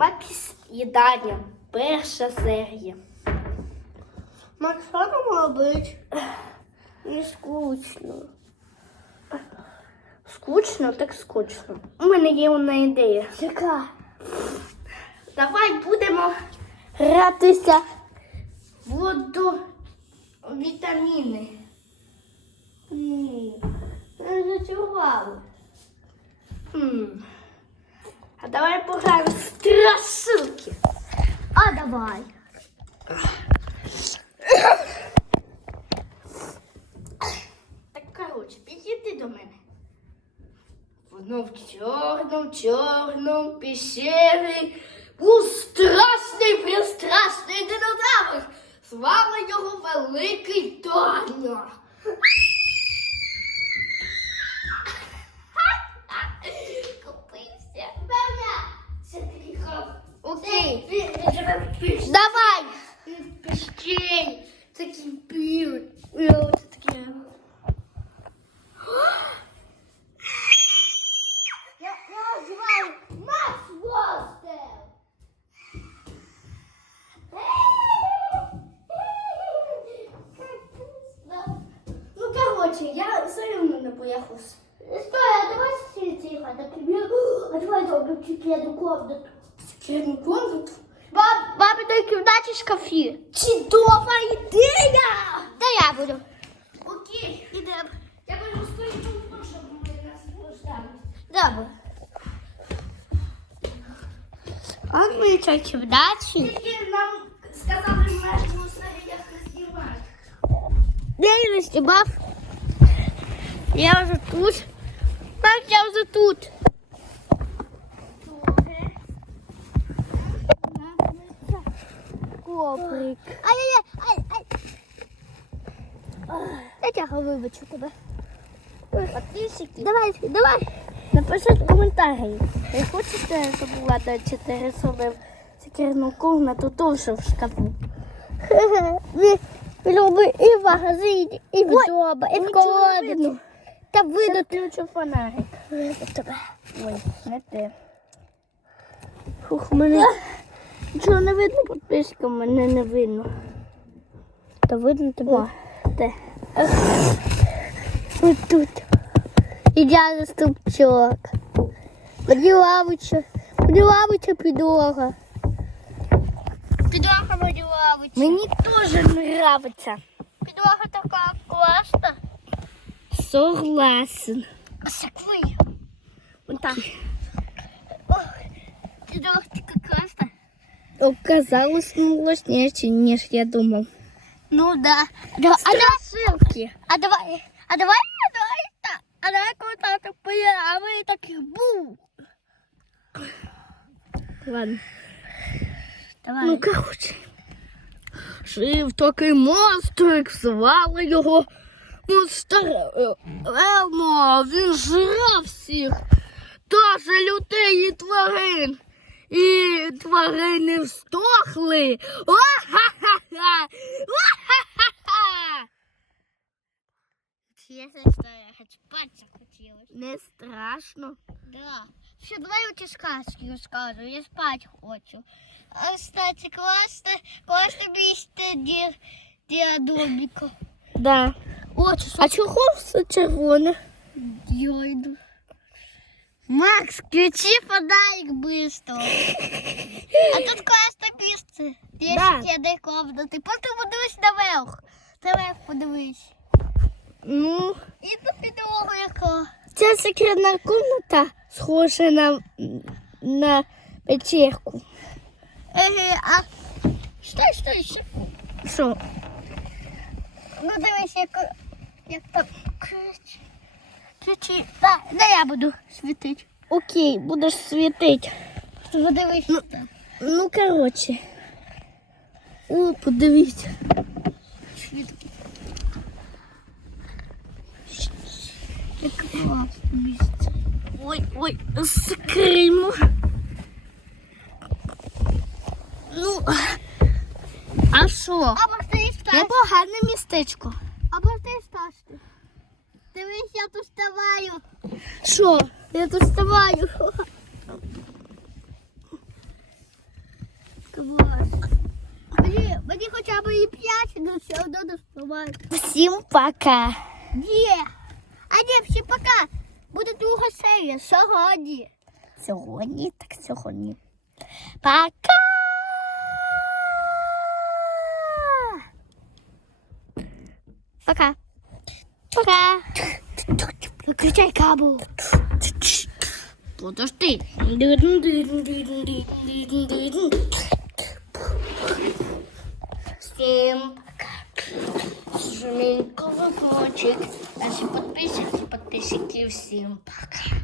Папіс їдальня. Перша серія. Макс, що там робить? Не скучно. Скучно, так скучно. У мене є одна ідея. Яка? Давай будемо гратися в воду вітаміни. Ні. Не зачарували. Хм. А давай пограємо в страшилки. А давай. Так, коротше, підійди до мене. Воно в чорному, чорному пещері був страшний, пристрашний динозавр. Звали його Великий Тоня. Купився. Бабя, це тихо. Окей. Давай. Пищей. Такий пів. Це таке. Я, я називаю Макс Монстер. Ну, короче, я все равно. Стой, а давай все тихо, например, а давай зробимо секретну комнату. Секретну комнату. Баб, бабі той кімнаті шкафі. Чудова ідея! Де я буду? Окей, ідемо. Я буду свою телефон, щоб ми нас наслаждались. Добре. А ми цій кімнаті. Тільки нам сказали межу як знімати. Я не знімав. Я вже тут. Так, я вже тут. Коприк. Ай-яй-яй, ай, ай. Я вибачу тебе. Подписчики. Давай, давай. Напишіть коментарі. Ви хочете, була 4 соли секретну комнату теж в шкафу? Ви і в магазині, і в вдома, і в колодину. Та видно Включу фонарик. Ой, не те. Фух, мене нічого не видно, підпискам мене не видно. Та видно тебе. Де? Ось тут. Ідя на ступчок. Мені лавича. Мені лавича підлога. Підлога мені лавича. Мені теж нравиться. Підлога така класна. Согласен. Сакви. Так. Підлога така класна. Оказалось мощніше, ніж я думав. Ну да. А давай, а давай, Страшилки. а давай, а давай, а давай, а давай коли тато появи таких був. Ладно. Давай. Ну, короче. Жив такий монстрик, звали його е, Елмо. Він жрав всіх. Даже людей і тварин. І тварини встохли. Честно, что я хочу спать захотелось. Не страшно. Да. Все, давай я тебе сказки расскажу, я спать хочу. А, кстати, классно, классно для, для. Да. Очень А чого все червоне? Я иду. Макс, включи фонарик быстро. А тут классно место. Для Да. секретной комнаты. Потом подивись наверх. Наверх подивись. Ну, І тут підлога яка. ця секретна комната схожа на, на печерку. Еге, а стой, стой, стой. Що? Ну дивись, як, як там ключ. Ключі. Да, да я буду світити. Окей, будеш світити. Подивись. Ну, Ну, коротше. О, подивіться. Як класно місце. Ой, ой, скримо. Ну, а що? Або сташ. Непогане містечко. дивись, я тут вставаю. Что? Я тут вставаю. Мені, мені хоча б і п'ять, але все одно не вставаю. Всім пока. Не, А не всем пока. Буде друга серія сьогодні. Сьогодні? Так сьогодні. Пока! Пока. Пока. Выключай кабу. Подожди. Всем пока. Жмень колокольчик. Наши подписчики, подписчики, всем пока.